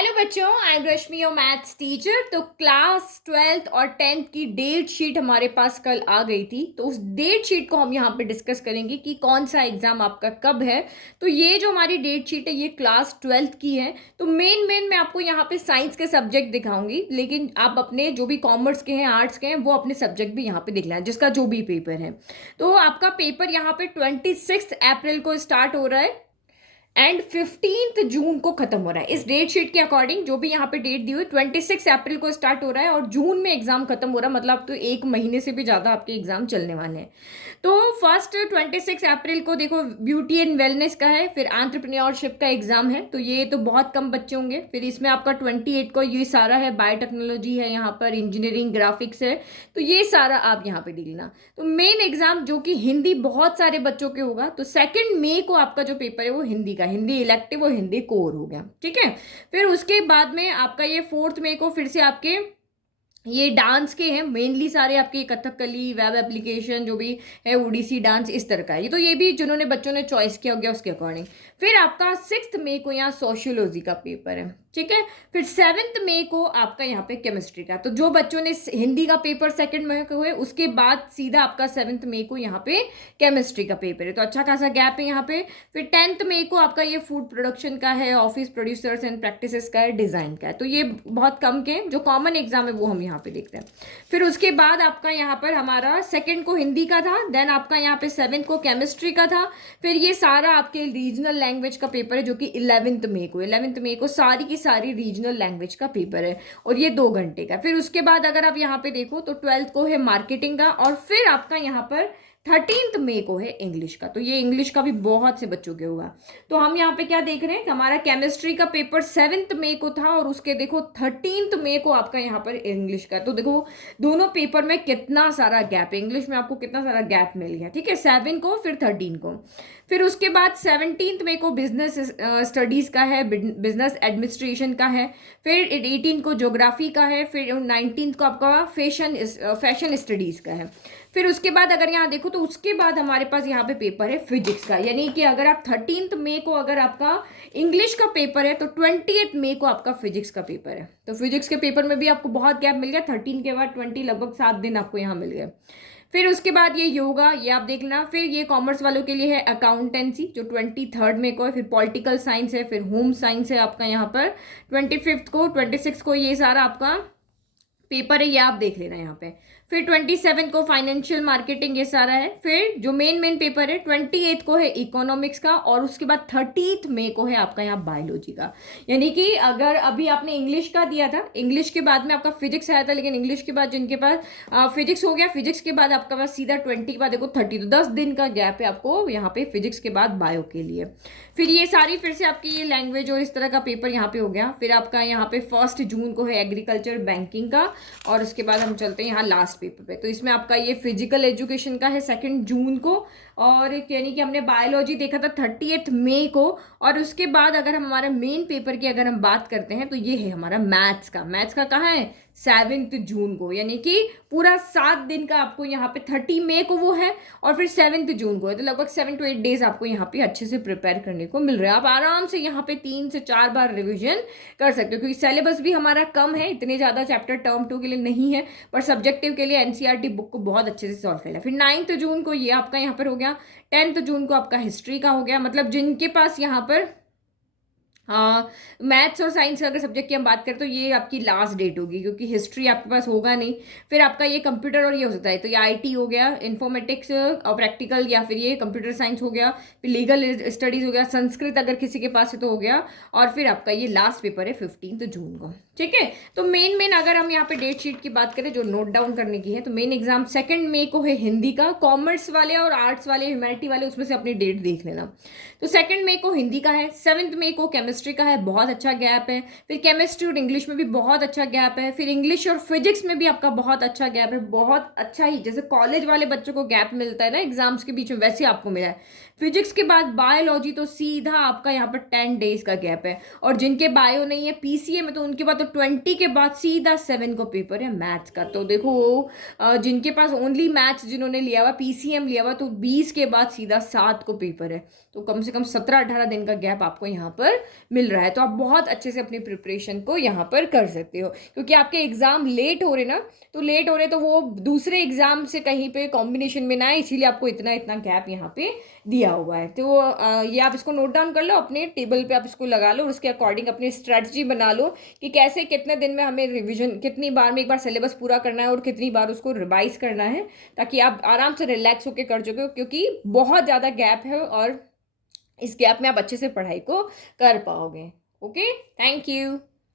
Hello बच्चों, I am Rashmi your maths teacher. तो class 12th और 10th की डेट शीट हमारे पास कल आ गई थी। तो उस डेट शीट को हम यहाँ पे डिस्कस करेंगे कि कौन सा एग्जाम आपका कब है। तो ये जो हमारी डेट शीट है ये क्लास 12th की है। तो मेन मैं आपको यहाँ पे साइंस के सब्जेक्ट दिखाऊंगी, लेकिन आप अपने जो भी कॉमर्स के हैं, आर्ट्स के हैं, वो अपने सब्जेक्ट भी यहाँ पे दिख लें, जिसका जो भी पेपर है। तो आपका पेपर यहाँ पे 26 अप्रैल को स्टार्ट हो रहा है एंड 15 जून को खत्म हो रहा है। इस डेट शीट के अकॉर्डिंग जो भी यहाँ पे डेट दी हुई 26 अप्रैल को स्टार्ट हो रहा है और जून में एग्जाम खत्म हो रहा है। मतलब तो एक महीने से भी ज़्यादा आपके एग्जाम चलने वाले हैं। तो फर्स्ट 26 अप्रैल को देखो ब्यूटी एंड वेलनेस का है, फिर एंटरप्रेन्योरशिप का एग्जाम है। तो ये तो बहुत कम बच्चे होंगे। फिर इसमें आपका 28 को ये सारा है, बायोटेक्नोलॉजी है, यहाँ पर इंजीनियरिंग, ग्राफिक्स है। तो ये सारा आप यहाँ पे देख लेना। तो मेन एग्जाम जो कि हिंदी बहुत सारे बच्चों के होगा, तो 2 मई को आपका जो पेपर है वो हिंदी का, हिंदी इलेक्टिव और हिंदी कोर हो गया। ठीक है। फिर उसके बाद में आपका ये 4 मई को फिर से आपके ये डांस के हैं मेनली सारे आपके, कथकली, वेब एप्लीकेशन जो भी है, ओडिसी डांस, इस तरह का है। तो ये भी जिन्होंने बच्चों ने चॉइस किया हो गया उसके अकॉर्डिंग। फिर आपका 6 मई को यहाँ सोशियोलॉजी का पेपर है। ठीक है। फिर 7 मई को आपका यहाँ पे केमिस्ट्री का। तो जो बच्चों ने हिंदी का पेपर 2 मई को है, उसके बाद सीधा आपका 7 मई को यहाँ पे केमिस्ट्री का पेपर है। तो अच्छा खासा गैप है यहाँ पे। फिर 10 मई को आपका ये फूड प्रोडक्शन का है, ऑफिस प्रोड्यूसर्स एंड प्रैक्टिसेस का है, डिजाइन का है। तो ये बहुत कम के हैं। जो कॉमन एग्जाम है वो हम यहाँ पे देखते हैं। फिर उसके बाद आपका यहाँ पर हमारा 2 को हिंदी का था, देन आपका यहाँ पे 7 को केमिस्ट्री का था। फिर ये सारा आपके रीजनल लैंग्वेज का पेपर है जो कि 11 मई को सारी की सारी रीजनल लैंग्वेज का पेपर है और ये 2 घंटे का। फिर उसके बाद अगर आप यहाँ पे देखो तो 12th को है मार्केटिंग का और फिर आपका यहाँ पर 13 मई को है इंग्लिश का। तो ये इंग्लिश का भी बहुत से बच्चों के होगा। तो हम यहाँ पे क्या देख रहे हैं कि हमारा केमिस्ट्री का पेपर 7 मई को था और उसके देखो 13 मई को आपका यहाँ पर इंग्लिश का। तो देखो दोनों पेपर में कितना सारा गैप है, इंग्लिश में आपको कितना सारा गैप मिल गया। ठीक है, 7 को फिर 13 को। फिर उसके बाद 17 मई को बिजनेस स्टडीज का है, बिजनेस एडमिनिस्ट्रेशन का है। फिर 18 को ज्योग्राफी का है। फिर 19 को आपका फैशन स्टडीज का है। फिर उसके बाद अगर यहाँ देखो तो उसके बाद हमारे पास यहाँ पे पेपर है फिजिक्स का। यानी कि अगर आप 13 मई को अगर आपका इंग्लिश का पेपर है तो 20 मई को आपका फिजिक्स का पेपर है। तो फिजिक्स के पेपर में भी आपको बहुत गैप मिल गया, 13 के बाद 20, लगभग 7 दिन आपको यहाँ मिल गए। फिर उसके बाद ये योगा, ये आप देख लेना। फिर ये कॉमर्स वालों के लिए है अकाउंटेंसी जो 23 मई को है। फिर पॉलिटिकल साइंस है, फिर होम साइंस है आपका यहाँ पर 25 को, 26 को ये सारा आपका पेपर है, ये आप देख लेना यहाँ पे। फिर 27 को फाइनेंशियल मार्केटिंग, ये सारा है। फिर जो मेन पेपर है 28 को है इकोनॉमिक्स का और उसके बाद 30 मई को है आपका यहाँ बायोलॉजी का। यानी कि अगर अभी आपने इंग्लिश का दिया था, इंग्लिश के बाद में आपका फिजिक्स आया था, लेकिन इंग्लिश के बाद जिनके पास फिजिक्स हो गया, फिजिक्स के बाद आपका पास सीधा 20 के बाद देखो 30, तो 10 दिन का गैप है आपको यहाँ पे फिजिक्स के बाद बायो के लिए। फिर ये सारी फिर से आपकी ये लैंग्वेज और इस तरह का पेपर यहाँ पे हो गया। फिर आपका यहाँ पे 1 जून को है एग्रीकल्चर बैंकिंग का और उसके बाद हम चलते हैं यहाँ लास्ट पेपर पे। तो इसमें आपका ये फिजिकल एजुकेशन का है 2 जून को और यानी कि हमने बायोलॉजी देखा था 30 मई को। और उसके बाद अगर हम हमारा मेन पेपर की अगर हम बात करते हैं तो ये है हमारा मैथ्स का। मैथ्स का कहाँ है 7 जून को, यानी कि पूरा 7 दिन का आपको यहाँ पे 30 मई को वो है और फिर 7 जून को है। तो लगभग 7 to 8 डेज आपको यहाँ पे अच्छे से प्रिपेयर करने को मिल रहा है। आप आराम से यहाँ पे 3 से 4 बार रिविजन कर सकते हो क्योंकि सिलेबस भी हमारा कम है, इतने ज़्यादा चैप्टर टर्म 2 के लिए नहीं है, पर सब्जेक्टिव के लिए एनसीईआरटी बुक को बहुत अच्छे से सॉल्व कर लिया। फिर 9 जून को ये आपका यहाँ पर हो गया, 10 जून को आपका हिस्ट्री का हो गया। मतलब जिनके पास यहाँ पर मैथ्स और साइंस अगर सब्जेक्ट की हम बात करें तो ये आपकी लास्ट डेट होगी क्योंकि हिस्ट्री आपके पास होगा नहीं। फिर आपका ये कंप्यूटर और ये हो सकता है, तो ये आईटी हो गया, इन्फॉर्मेटिक्स और प्रैक्टिकल, या फिर ये कंप्यूटर साइंस हो गया, फिर लीगल स्टडीज हो गया, संस्कृत अगर किसी के पास है तो हो गया। और फिर आपका ये लास्ट पेपर है 15 जून को। ठीक है। तो मेन अगर हम यहाँ पे डेट शीट की बात करें जो नोट डाउन करने की है, तो मेन एग्जाम 2 मई को है हिंदी का। कॉमर्स वाले और आर्ट्स वाले, ह्यूमैनिटी वाले, उसमें से अपनी डेट देख लेना। तो 2 मई को हिंदी का है, 7 मई को केमिस्ट्री का है, बहुत अच्छा गैप है। फिर केमिस्ट्री और इंग्लिश में भी बहुत अच्छा गैप है। फिर इंग्लिश और फिजिक्स में भी आपका बहुत अच्छा गैप है, बहुत अच्छा ही, जैसे कॉलेज वाले बच्चों को गैप मिलता है ना एग्जाम्स के बीच में, वैसे आपको मिला है। फिजिक्स के बाद बायोलॉजी तो सीधा आपका यहाँ पर 10 डेज का गैप है। और जिनके बायो नहीं है पीसीए में, तो उनके बाद तो 20 के बाद सीधा 7 को पेपर है मैथ्स का। तो देखो जिनके पास ओनली मैथ्स जिन्होंने लिया हुआ, पीसीएम लिया हुआ, तो 20 के बाद सीधा 7 को पेपर है। तो कम से कम 17-18 दिन का गैप आपको यहाँ पर मिल रहा है। तो आप बहुत अच्छे से अपनी प्रिपरेशन को यहाँ पर कर सकते हो, क्योंकि आपके एग्ज़ाम लेट हो रहे ना, तो लेट हो रहे तो वो दूसरे एग्ज़ाम से कहीं पे कॉम्बिनेशन में ना आए, इसीलिए आपको इतना इतना गैप यहाँ पे दिया हुआ है। तो ये आप इसको नोट डाउन कर लो, अपने टेबल पे आप इसको लगा लो और उसके अकॉर्डिंग अपनी स्ट्रेटजी बना लो कि कैसे कितने दिन में हमें रिवीजन, कितनी बार में एक बार सिलेबस पूरा करना है और कितनी बार उसको रिवाइज करना है, ताकि आप आराम से रिलैक्स होकर कर सको, क्योंकि बहुत ज़्यादा गैप है और इस गैप में आप अच्छे से पढ़ाई को कर पाओगे। Okay, thank you.